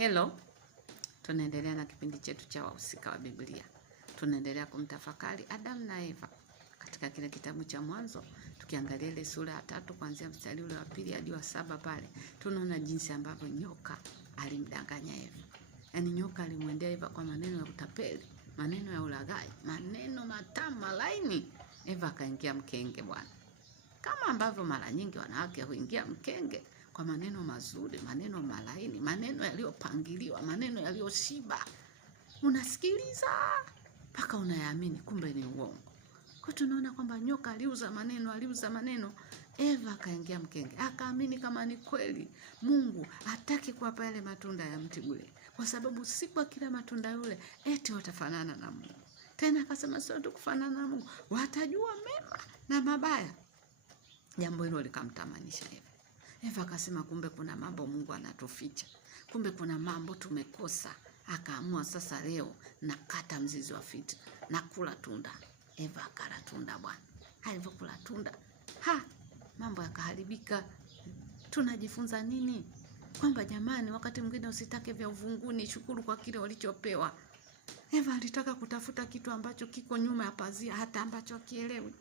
Hello, tunaendelea na kipindi chetu cha wahusika wa Biblia. Tunaendelea kumtafakari Adam na Eva katika kile kitabu cha Mwanzo, tukiangalia ile sura ya 3 kuanzia mstari ule wa 2 hadi wa 7 pale. Tunaona jinsi ambavyo nyoka alimdanganya Eva. Yaani nyoka alimwendea Eva kwa maneno ya utapeli, maneno ya ulaghai, maneno matamu laini. Eva akaingia mkenge bwana. Kama ambavyo mara nyingi wanawake huingia mkenge kwa maneno mazuri, maneno malaini, maneno yaliyopangiliwa, maneno yaliyoshiba. Unasikiliza mpaka unayaamini, kumbe ni uongo. Kwa tunaona kwamba nyoka aliuza maneno, Eva akaingia mkenge, akaamini kama ni kweli Mungu hataki kuwapa yale matunda ya mti ule, kwa sababu si kwa kila matunda yule eti watafanana na Mungu. Tena akasema sio tu kufanana na Mungu, watajua mema na mabaya. Jambo hilo likamtamanisha Eva. Eva akasema kumbe kuna mambo Mungu anatuficha. Kumbe kuna mambo tumekosa. Akaamua sasa leo nakata mzizi wa fiti, nakula tunda. Eva akala tunda bwana. Alivyokula tunda, mambo yakaharibika. Tunajifunza nini? Kwamba jamani, wakati mwingine usitake vya uvunguni, shukuru kwa kile ulichopewa. Eva alitaka kutafuta kitu ambacho kiko nyuma ya pazia, hata ambacho hakielewi.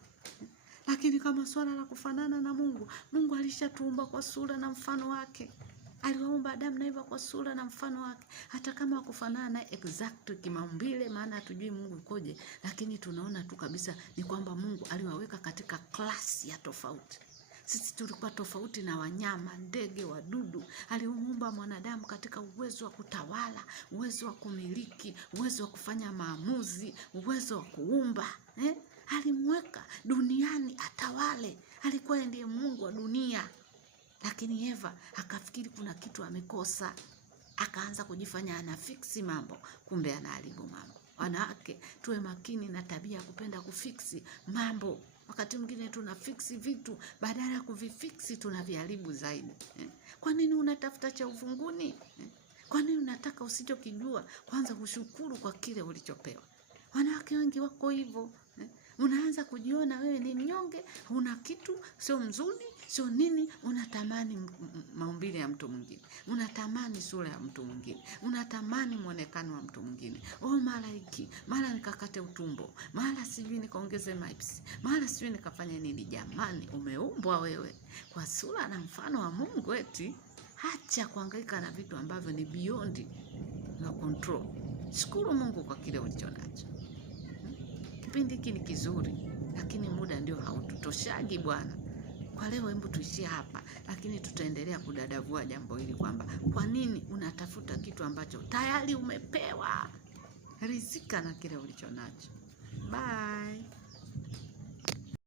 Lakini kama swala la kufanana na Mungu, Mungu alishatuumba kwa sura na mfano wake. Aliwaumba Adam na Eva kwa sura na mfano wake. Hata kama wakufanana na exact kimaumbile, maana hatujui Mungu ukoje, lakini tunaona tu kabisa ni kwamba Mungu aliwaweka katika klasi ya tofauti. Sisi tulikuwa tofauti na wanyama, ndege, wadudu. Alimuumba mwanadamu katika uwezo wa kutawala, uwezo wa kumiliki, uwezo wa kufanya maamuzi, uwezo wa kuumba. Alimweka duniani atawale. Alikuwa ndiye Mungu wa dunia. Lakini Eva akafikiri kuna kitu amekosa. Akaanza kujifanya anafiksi mambo, kumbe anaharibu mambo. Wanawake tuwe makini na tabia ya kupenda kufiksi mambo. Wakati mwingine tunafiksi vitu, badala ya kuvifiksi tunaviharibu zaidi. Kwa nini unatafuta cha uvunguni? Kwa nini unataka usichokijua? Kwanza kushukuru kwa kile ulichopewa. Wanawake wengi wako hivyo. Unaanza kujiona wewe ni mnyonge, una kitu, sio mzuri, sio nini, unatamani maumbile ya mtu mwingine. Unatamani sura ya mtu mwingine. Unatamani muonekano wa mtu mwingine. Mara hiki, mara nikakate utumbo, mara sijui nikaongeze maips, mara sijui nikafanya nini. Jamani, umeumbwa wewe kwa sura na mfano wa Mungu eti. Acha kuhangaika na vitu ambavyo ni beyond na control. Shukuru Mungu kwa kile ulichonacho. Kipindi hiki ni kizuri, lakini muda ndio haututoshagi bwana. Kwa leo hebu tuishie hapa, lakini tutaendelea kudadavua jambo hili kwamba kwa nini unatafuta kitu ambacho tayari umepewa. Rizika na kile ulichonacho.